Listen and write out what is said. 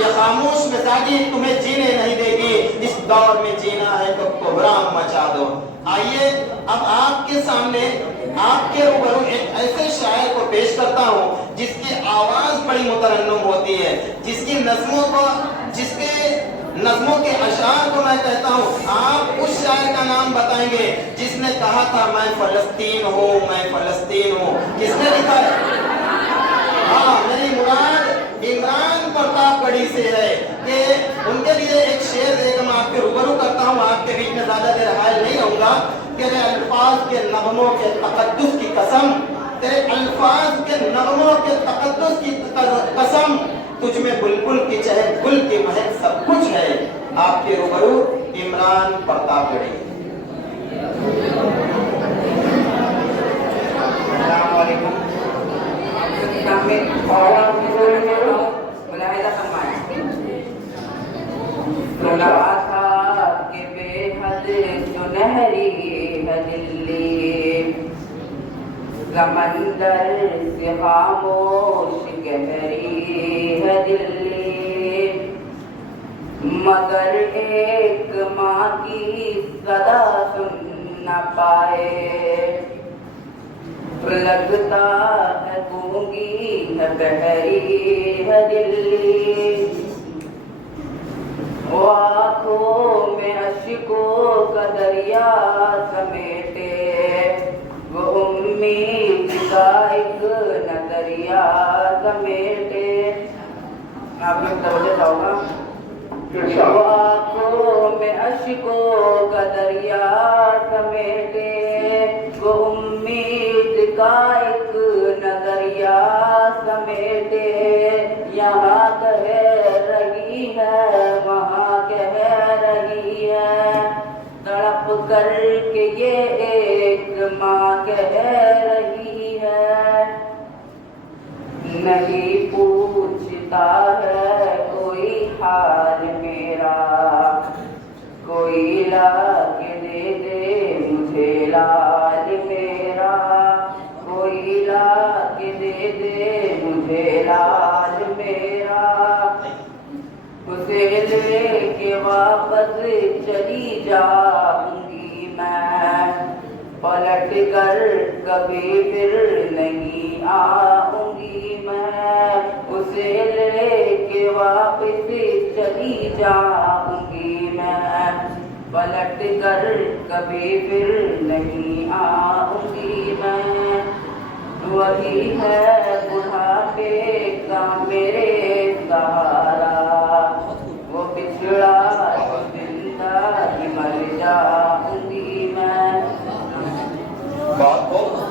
ये खामोश मिजाजी तुम्हें जीने नहीं देगी। इस दौर में जीना है तो कोहराम मचा दो। आइए अब आपके सामने आपके रूबरू एक ऐसे शायर को पेश करता हूँ जिसकी आवाज बड़ी मुतरन्नुम होती है, जिसके नज़्मों के अशार को मैं कहता हूँ। आप उस शायर का नाम बताएंगे जिसने कहा था मैं फलस्तीन हूँ, मैं फलस्तीन हूँ। किसने लिखा है? हाँ, मेरी मुराद इमरान प्रतापगढ़ी से है कि उनके लिए एक शेर देकर मैं आपके रूबरू करता हूँ। आपके बीच में ज्यादा देर हायल नहीं होऊंगा। तेरे अल्फाज के नगमों के तकद्दुस की कसम, तेरे अल्फाज के नगमों के तकद्दुस की कसम, तुझ में बुलबुल की चहक गुल की महक सब कुछ है। आपके रूबरू इमरान प्रतापगढ़ी। समंदर से खामोश गहरी है दिल्ली, मगर एक माँ की सदा सुन न पाए। लगता है गूंगी है बहरी है दिल्ली, आँखों में अश्कों का दरिया समेटे, वो उम्मीद का एक नजरिया समेटे। आप लोग तवज्जो चाहोगा। वो आँखों में अश्कों का दरिया समेटे, वो उम्मीद का एक नजरिया समेटे। यहाँ कह रही है, वहाँ कह रही है, तड़प करके ये एक माँ कह रही है। नहीं पूछता है कोई हाल मेरा, कोई ला के दे मुझे लाल मेरा, कोई ला के दे मुझे लाल मेरा। उसे लेके वापस चली जाऊंगी मैं, पलट कर कभी फिर नहीं आऊंगी मैं। उसे लेके वापस चली जाऊंगी मैं, पलट कर कभी फिर नहीं आऊंगी मैं। वही है बुढ़ापे का मेरे सहारा, वो पिछड़ा जिंदा ही मर जाऊंगी मैं। बहुत